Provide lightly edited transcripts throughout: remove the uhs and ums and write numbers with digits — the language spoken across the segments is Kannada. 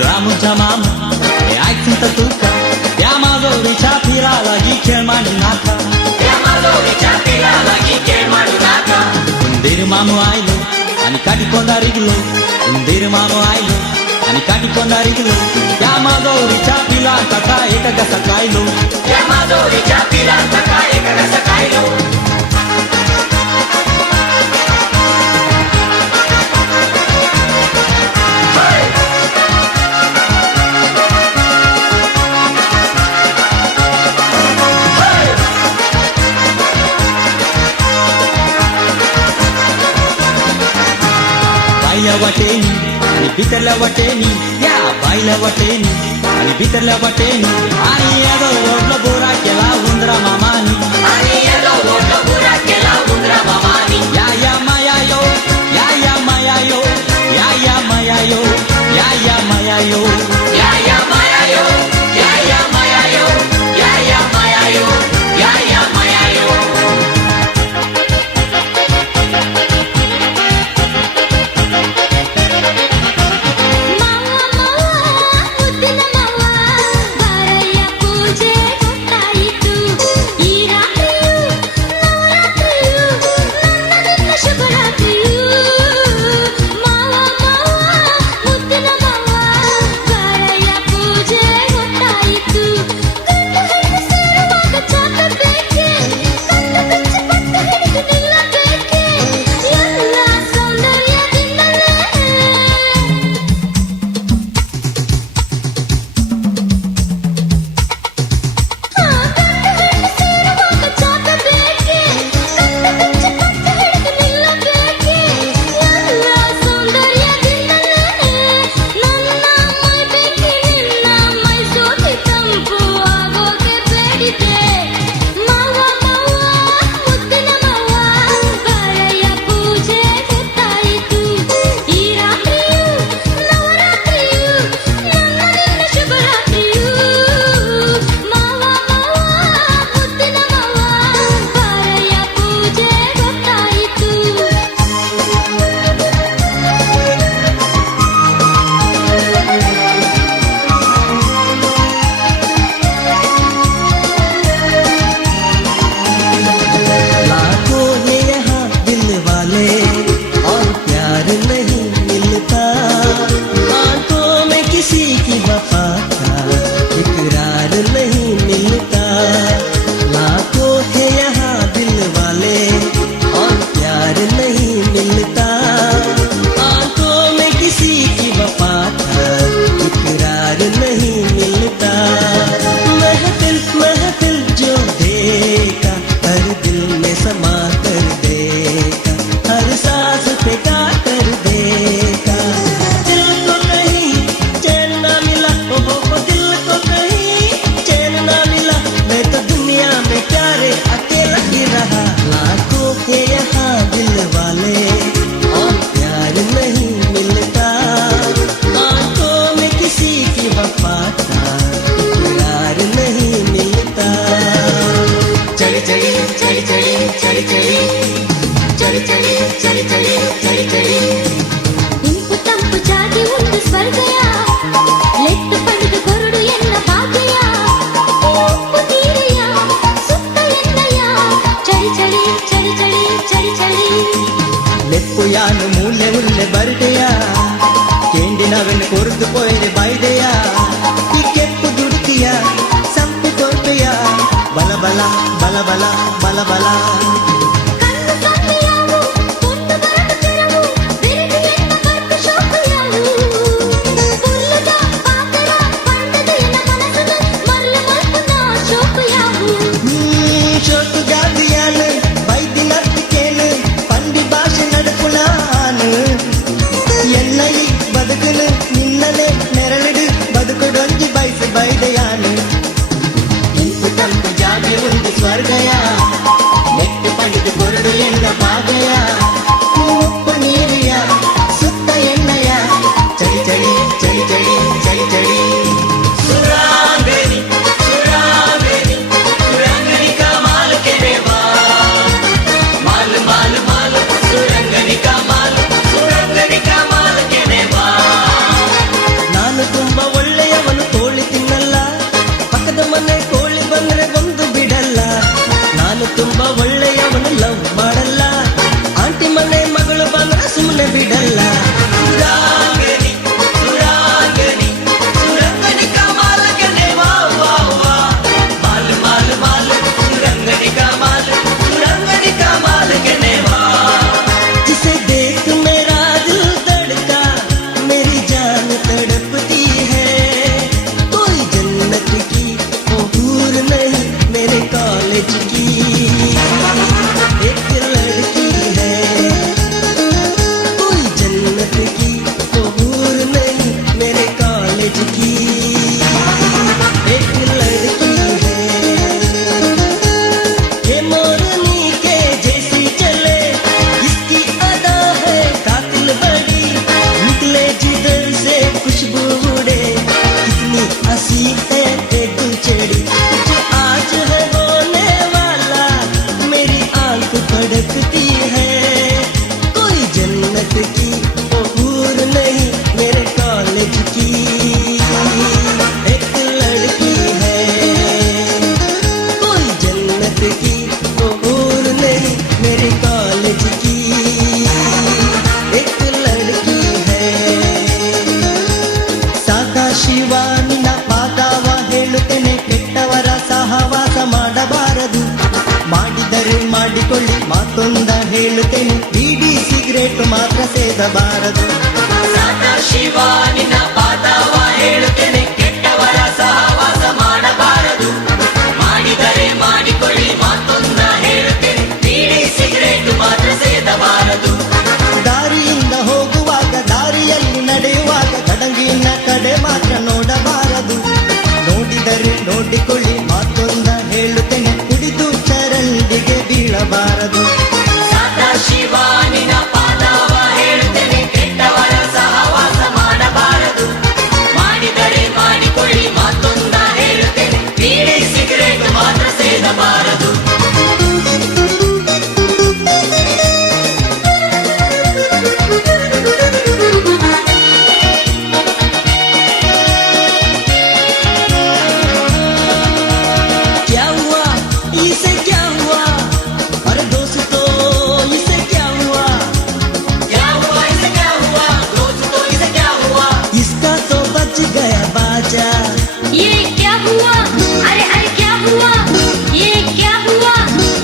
रामूच्या मामा हे ऐकून तर तू का त्या माजोरीच्या फिरालागी खेळ मांडू नाका त्या माजोरीच्या फिरालागी खेळ मांडू नाका उंदीर मामू आयलो आणि काटी कोंदा रिगलो उंदीर मामू आयलो आणि काटी कोंदा रिगलो त्या माजोरीच्या पिलांचा काय एक कसा कायलो त्या माजोरीच्या पिलांचा काय एक कसा कायलो बाईला वाटेनी आणि भितरल्या वाटेनी या बाईला वाटेनी आणि भितरल्या वाटेनी आणि यादो ओढलं बोरा केला उंदरा मामानी आणि यादो ओढलं बोरा केला उंदरा मामानी या माया यो या माया यो या माया यो या माया यो या माया यो या माया यो या माया यो या माया यो ಲೆಪ್ಪುಯಾನು ಮೂಲೆ ಉಲ್ಲೆ ಬರ್ದೆಯ ಕೇಂಡಿನವೆನ್ ಕೊರ್ದು ಪೋಯ್ರೆ ಬೈದೆಯ ಈ ಕೆಪ್ಪು ದುಡ್ತಿಯ ಸಂಪು ಕೊರ್ತೆಯ ಬಲ ಬಲ ಬಲ ಬಲ ಬಲ ಬಲ ನಾನು ಮನೆ ಕೋಳಿ ಬಂದ್ರೆ ಒಂದು ಬಿಡಲ್ಲ, ನಾನು ತುಂಬಾ ಒಳ್ಳೆಯವನು ಲವ್ ಮಾಡಲ್ಲ. ಆಂಟಿ ಮನೆ ಮಗಳು ಬಂದ್ರೆ ಸುಮ್ಮನೆ ಬಿಡಲ್ಲ. ಸುರಾಂಗನಿ ಸುರಾಂಗನಿ ಸುರಂಗನಿ ಕಮಾಲಗನೆ ವಾ ವಾ ವಾ ಮಾಲ್ ಮಾಲ್ ಮಾಲ್ ಸುರಂಗನಿ ಕಮಾಲ್ ಸುರಂಗನಿ ಕಮಾಲಗನೆ ವಾ जिसे देख मेरा दिल धड़का, मेरी जान तड़पती है. कोई जन्नत की वो हूर नहीं, मेरे कॉलेज की एक लड़की है. कोई जन्नत की वो हूर नहीं, मेरे कॉलेज की एक लड़की है. ये मोरनी के जैसी चले, इसकी अदा है कातिल बड़ी. निकले जिधर से खुशबू उड़े, कितनी हंसी है ये गुलचड़ी. कुछ आज है होने वाला, मेरी आंख फड़कती है. कोई जन्नत की वो हूर नहीं, मेरे कॉलेज की एक लड़की है. कोई जन्नत की वो हूर नहीं, मेरे कॉलेज की एक लड़की है. ಸಾಕಾ ಶಿವ ನಿನ್ನ ಪಾದವ ಹೇಳುತ್ತೇನೆ, ಕೆಟ್ಟವರ ಸಹವಾಸ ಮಾಡಬಾರದು. ಮಾಡಿದರೆ ಮಾಡಿಕೊಳ್ಳಿ, ಮಾತೊಂದ ಹೇಳುತ್ತೇನೆ, ಬೀಡಿ ಸಿಗರೇಟ್ ಮಾತ್ರ ಸೇದಬಾರದು. ಸಾತ ಶಿವ ನಿನ್ನ ಪಾದವ ಹೇಳುತ್ತೇನೆ, ಕೆಟ್ಟವರ ಸಹವಾಸ ಮಾಡಬಾರದು. ಮಾಡಿದರೆ ಮಾಡಿಕೊಳ್ಳಿ, ಮಾತೊಂದ ಹೇಳುತ್ತೇನೆ, ಬೀಡಿ ಸಿಗರೇಟ್ ಮಾತ್ರ ಸೇದಬಾರದು. ದಾರಿಯಿಂದ ಹೋಗುವಾಗ, ದಾರಿಯಲ್ಲಿ ನಡೆಯುವಾಗ, ಕಡಂಗಿನ ಕಡೆ ಮಾತ್ರ ನೋಡಬಾರದು. ನೋಡಿದರೆ ನೋಡಿಕೊಳ್ಳಿ, ಮಾತೊಂದ ಹೇಳುತ್ತೇನೆ, ಕುಡಿದು ಚರಂಡಿಗೆ ಬೀಳಬಾರದು. ಸಾತ ಶಿವ ನಿನ್ನ ಪಾದವ ಹೇಳುತ್ತೇನೆ, ಕೆಟ್ಟವರ ಸಹವಾಸ ಮಾಡಬಾರದು. ಮಾಡಿದರೆ ಮಾಡಿಕೊಳ್ಳಿ, ಮಾತೊಂದ ಹೇಳುತ್ತೇನೆ, ಬೀಡಿ ಸಿಗರೇಟ್ ಮಾತ್ರ ಸೇದಬಾರದು. क्या हुआ इसे क्या हुआ, अरे दोस्तों इसे क्या हुआ. क्या हुआ इसे क्या हुआ, दोस्तों इसे क्या हुआ. इसका तो बच गया बाजा. ये क्या हुआ, अरे अरे क्या हुआ, ये क्या हुआ,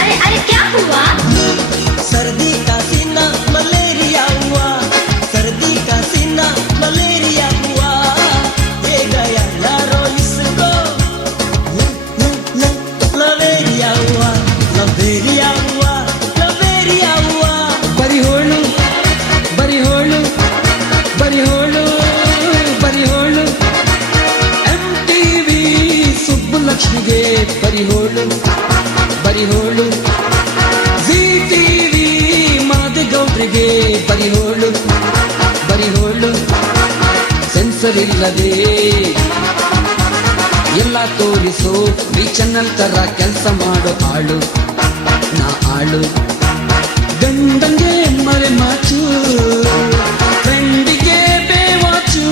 अरे अरे क्या हुआ. सर्दी का सीना मलेरिया हुआ, सर्दी का सीना मलेरिया हुआ. ये गया यारो इसको लवेरिया हुआ, लवेरिया हुआ, लवेरिया हुआ. ಬರಿಹೋಳು ಬರಿಹೋಳು ಬರಿಹೋಳು ಬರಿಹೋಳು. MTV ಸುಬ್ಬುಲಕ್ಷ್ಮಿಗೆ ಬರಿಹೋಳು ಬರಿಹೋಳು. ZTV ಮಾದೇಗೌಡ್ರಿಗೆ ಬರಿಹೋಳು ಬರಿಹೋಳು. ಸೆನ್ಸರ್ ಇಲ್ಲದೆ ಎಲ್ಲ ತೋರಿಸೋ ವಿ ಚಾನಲ್ ತರ ಕೆಲಸ ಮಾಡೋ ಆಳು ನಾ ಆಳು. ಗಂಡಂಗೆ ಮರೆ ಮಾಚು, ಫ್ರೆಂಡಿಗೆ ಬೇವಾಚು.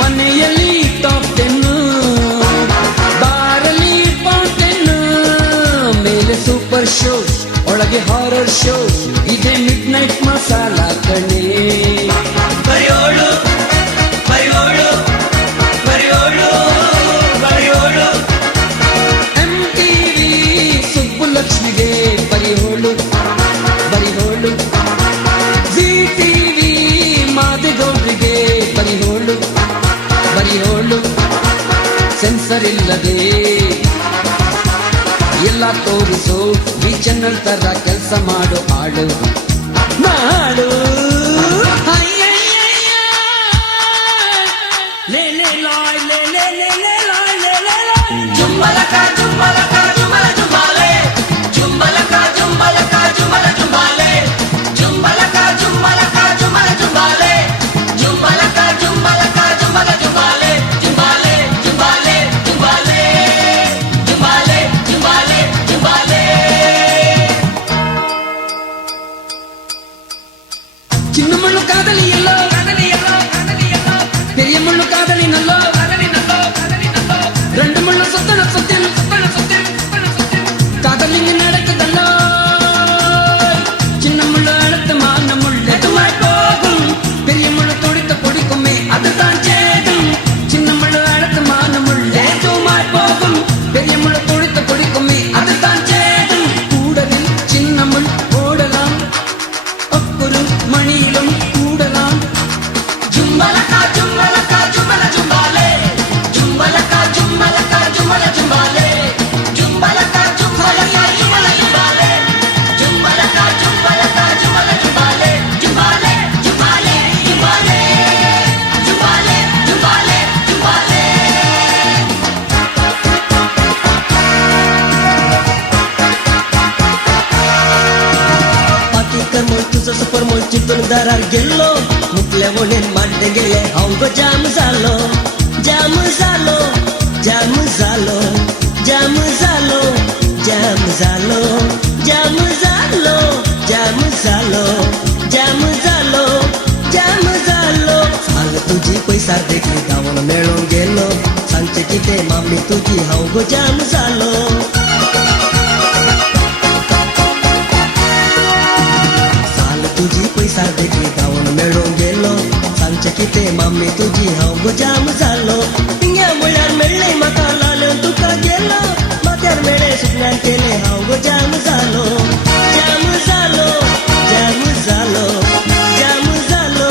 ಮನೆಯಲ್ಲಿ ಟಾಪ್ 10, ಬಾರಲ್ಲಿ ಪಾಟ್ 10. ಮೇಲೆ ಸೂಪರ್ ಶೋ, ಒಳಗೆ ಹಾರರ್ ಶೋ, ಇದೇ ಮಿಡ್ ನೈಟ್ ಮಸಾಲ ಕಣೆ. ಬರಿಯೋಳು ಬರಿಯೋಳು ಬರಿಯೋಳು ಬರಿಯೋಳು. MTV ಸುಬ್ಬುಲಕ್ಷ್ಮಿಗೆ ಬರಿಹೋಳು ಬರಿಹೋಳು. ZTV ಮಾದೇಗೌಡ್ರಿಗೆ ಬರಿಹೋಳು ಬರಿಹೋಳು. ಸೆನ್ಸರ್ ಇಲ್ಲದೆ ಎಲ್ಲ ತೋರಿಸೋ ವಿ ಚಾನಲ್ ತರ ಕೆಲಸ ಮಾಡೋ ಆಳು ನಾಳು. ಲೇ ಲೇ ಲಾಯ್ ಲೇ ಲೇ ಲೇ ಲೇ ಲಾಯ್ ಲೇ ಲೇ ಲಾಯ್. ಜುಂಬಲಕ ಜುಂಬಲಕ ಜುಂಬಲ ಜುಂಬಾಲೆ, ಜುಂಬಲಕ ಜುಂಬಲಕ ಜುಂಬಲ ಜುಂಬಾಲೆ, ಜುಂಬಲಕ ಜುಂಬಲಕ ಜುಂಬಲ ಜುಂಬಾಲೆ, ಜುಂಬಲಕ ಜುಂಬಲಕ ಜುಂಬಲ ಜುಂಬಾಲೆ, ಜುಂಬಾಲೆ ಜುಂಬಾಲೆ ಜುಂಬಾಲೆ ಜುಂಬಾಲೆ ಜುಂಬಾಲೆ ಜುಂಬಾಲೆ. ಚಿನ್ನ ಮುಳ್ಳು ಕಾದಲಿಯಲ್ಲೋ பெரிய முள்ளு காதலினல்லோ ரெண்டு முள்ளு காதலிங்க நடக்குதல்லோ சின்ன முள்ளு அடுத்த மான முள்ளு எதுமாய் போகும் பெரிய முள்ளு துடித்த பிடிக்குமே அதுதான் சேடும் சின்ன முள்ளு அடுத்த மான முள்ளு எதுமாய் போகும் பெரிய முள்ளு துடித்த பிடிக்குமே அதுதான் சேடும் கூடலில் சின்ன முள் ஓடலாம் ஒக்குரு மணியிலும் கூடலாம் ஜும்பலக்கா ஜும்பலக்கா ஜும்பல ஜும்பாலே ஜும்பலக்கா ஜும்பலக்கா ஜும்பல ஜும்பாலே ஜும்பலக்கா ஜும்பலக்கா ஜும்பல ஜும்பாலே ஜும்பலக்கா ஜும்பலக்கா ஜும்பல ஜும்பாலே ஜும்பாலே ஜும்பாலே ஜும்பாலே ஜும்பாலே ஜும்பாலே ஜும்பாலே पाकिस्तान मोल तुझं सफर मोल चितून दारार गेल्लो मुकल्या वणीन मांडे गेले हांव गो जाम जालो जाम जालो जाम जालो जाम जालो जाम जालो जाम जालो जाम जालो जाम जालो जाम जालो सांग तुझी पैसा देखली गावान मेळून गेलो सांगचे कितें मामी तुझी हांव गो जाम जालो तुझी पैसा देखली गावान मेळून गेलो सांगचे कितें मामी तुझी हांव गो जाम जालो तिंग्या मुळ्यार मेळ्ळें म्हाका लालन तुका गेलो माथ्यार मेळ्ळें सुकण्यान केलें हांव गो जाम जालो जाम जालो जाम जालो जाम जालो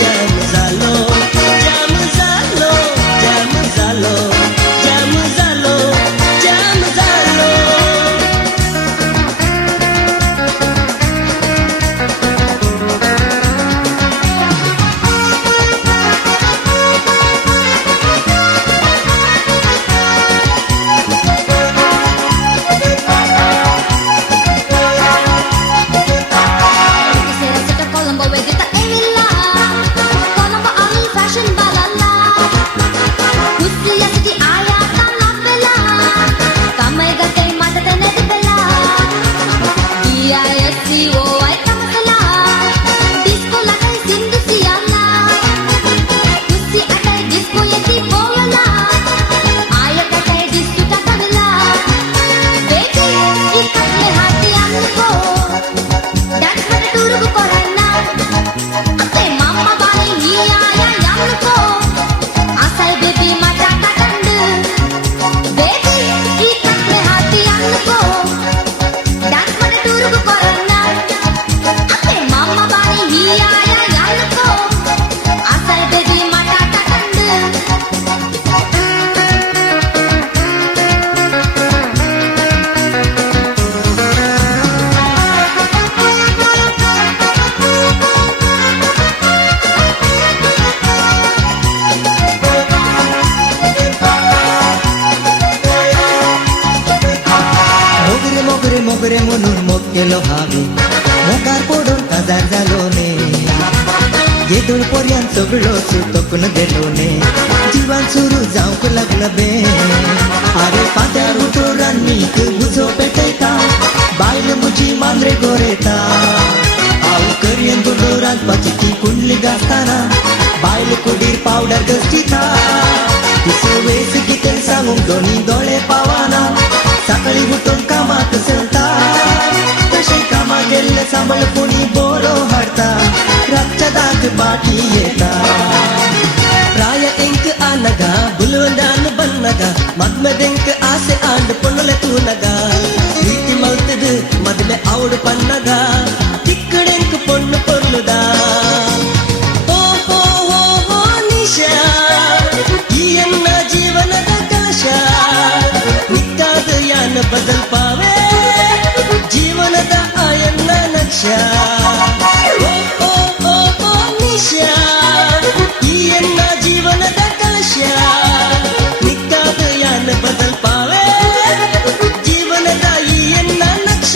जाम जालो जाम जालो जाम जालो जाम जालो जाम जालो Quisiera ser Colombo, Vegeta e Mila. Colombo all fashion balala. Kusiya siki aya tanapela. Kamay gate mata tenedela. DISCOI kamasala. Disco lakai sindu siyala. Kusi atai disco yeti bolala. Aya katai disco takavela. Baby, ikatme hati anko. Dance मध्ये टुरुक कोरांना ते मामा बाई ही आया यामको असाय बेबी माझा काटंड बेबी ही कटले हाती यामको डान्स मध्ये टुरुक कोरांना ते मामा बाई ही आया यामको असाय बेबी माझा काटंड मोगरे मोगरे मोगरे म्हणून मोग केलो हांवें मोगार पडून काजार जालो ने येदूळ पर्यंत सगळो सुटोकून गेलो ने जिवान सुरू जावंक लागलं बे आरे फात्यार उठून रान्नीक उजो पेटयता बायल म्हजी मांद्रे गोरेता हांव करयेन गुडो रांदपाची ती कुंडली घासताना बायल कुडीर पावडर गस्टिता तिचो वेस कितें सांगूंक दोनी दोळे पावाना सकाळी उठून कामाक सरता तशें कामाक गेल्ले सांबाळ कोणी बोरो हाडता रातच्या दाग पाटी येता ಪ್ರಾಯ ಎಂಕ್ ಆನಗ ಬುಲ್ವಂದಾನ ಬನ್ನಗ ಮದ್ಮೆದೆಂಕ್ ಆಸೆ ಆಂಡ್ ಪೊನ್ನಲೆ ತೂನಗ ಪ್ರೀತಿ ಮಲ್ತದು ಮದ್ಮೆ ಔಡು ಪನ್ನಗ ತಿಕ್ಕಡೆಂಕ್ ಪೊಣ್ಣು ಪೊರ್ಲುದ ಓ ಹೋ ಹೋ ಹೋ ನಿಶಾ ಈ ಎನ್ನ ಜೀವನದ ಕಲಶ ನಿಕ್ಕಾದ ಯಾನ ಬದಲ್ ಪಾವೆ ಜೀವನದ ಆಯನ್ನ ನಕ್ಷ ಓ ಓ ಓ ಓ ನಿಶಾ ಈ ಎನ್ನ ಜೀವನದ ಕಲಶ ನಿಕ್ಕಾದ ಯಾನ ಬದಲ್ ಪಾವೆ ಜೀವನದ ಈ ಎನ್ನ ನಕ್ಷ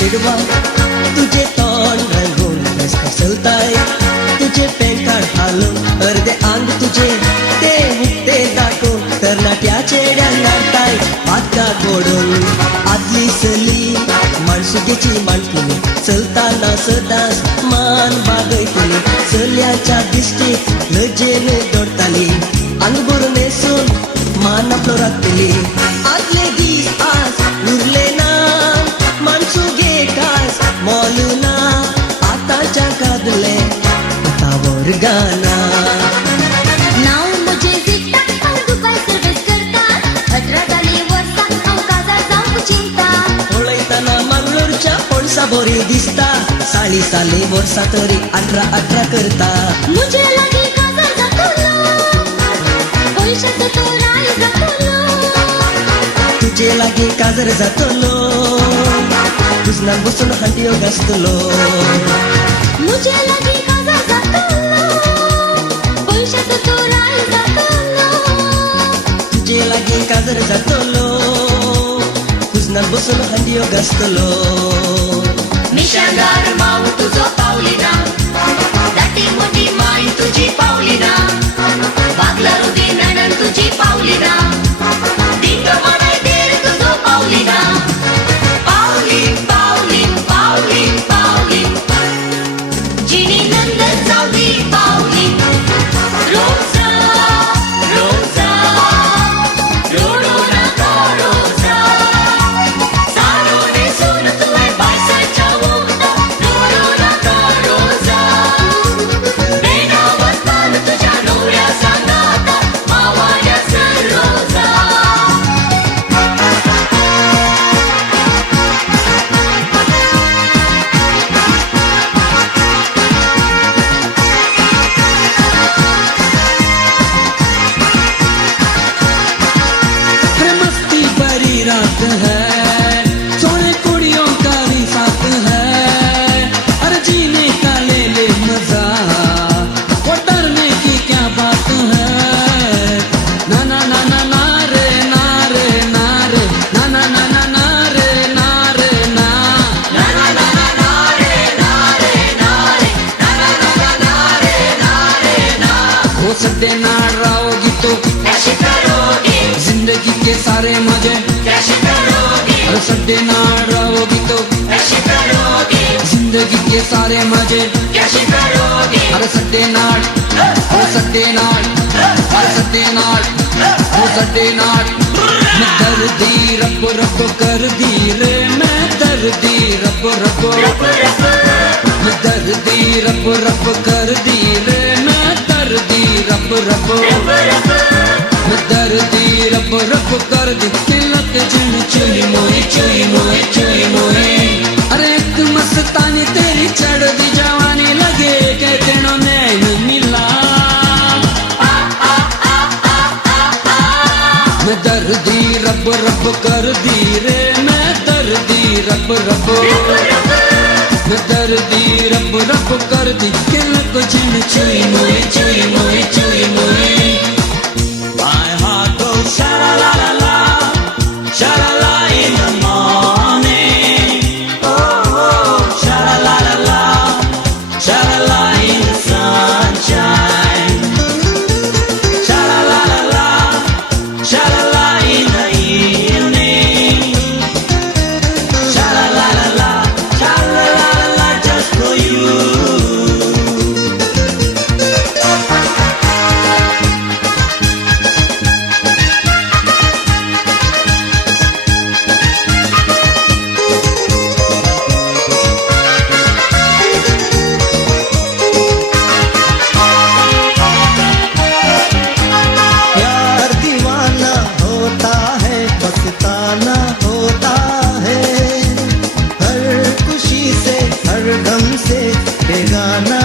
चिडवा तुझे तोंड रंगून रस्ता चलताय तुझे पेंकाड हालून अर्धे अंग तुझे ते हुकते दाखवून तरणाट्याचे नाडताय हातका गोडून आदली सली माणसुकेची मांडकुली चलताना सदांच मान बागयतली चल्याच्या दिश्टीक लजेन दौडताली अंग भरून नेसून मान आपलो राखतली आदले दीस आज उरले ना माणसुगे कास मोलू ना आताच्या कादले आता वर्गाना नाव मुझे जिट्टा हांव दुबाय सर्विस करता 18 जाली वर्सां हांव काजार जावंक चिंता पळयतना मंगळूरच्या पणसा बरी दिसता साली साली वर्सां तरी 18 करता मुझे लागी काजार जातलो पयशाचो तो राय जातलो तुझे लागी काजर जातलो कुजनान बसून हांडियो घासतलो मुझे लागी काजार जातलो पयशाचो तो राय जातलो तुझे लागी काजर जातलो कुजनान बसून हांडियो घासतलो मिशांगार माऊ तुझो पावली ना दाटी मोठी माई तुझी पावली ना बागला रुदी नणन तुझी पावली ना दिंग मनाय देर तुझो पावली ना पावली पावली पावली पावली जिनी नंद जावली पावली रोजा रोजा रोडो नाका रोजा सारो नेसून तुवे बायसाच्या उगता रोडो नाका रोजा बेना वस्तान तुझ्या नवऱ्या सांगाता मावाड्या सर रोजा अरे मस्ती भरी रात है सोने कुड़ियों का भी साथ है अरे जीने का ले ले मजा वो डरने की क्या बात है ना ना ना ना ना रे ना रे ना रे ना ना ना ना ना रे ना रे ना ना ना ना ना ना रे ना रे ना रे ना ना ना ना ना रे ना रे ना हो सकते ना रहोगी तो कैसे करोगे जिंदगी के सारे मजे कैसे करोगे अरे सड्डे ना रहोगी तो कैसे करोगे जिंदगी के सारे मजे कैसे करोगे अरे सड्डे नाल ओ सड्डे नाल अरे सड्डे नाल ओ सड्डे नाल मैं दर्दी रब रब कर दी रे मैं दर्दी रब रब रब रब मैं दर्दी रब रब कर दी रे मैं दर्दी रब रब रब रब मैं दर्दी रब रब कर दी तिलक जन चुई मोई चुई मोई चुई मोई अरे एक मस्तानी तेरी चढ़ दी जवानी लगे के तेनो नैन मिला मैं दर्दी रब रब कर दी रे मैं दर्दी रब रब मैं दर्दी रब रब कर दी तिलक जन चुई मोई चुई मोई चुई मोई My heart goes sha-la-la-la-la, sha-la-la in the morning. Oh, sha-la-la-la-la, sha-la-la in the sunshine. Sha-la-la-la-la, sha-la-la in the evening. Sha-la-la-la-la, sha-la-la-la-la just for you. प्यार दीवाना होता है बसताना होता है हर खुशी से हर गम से बेगाना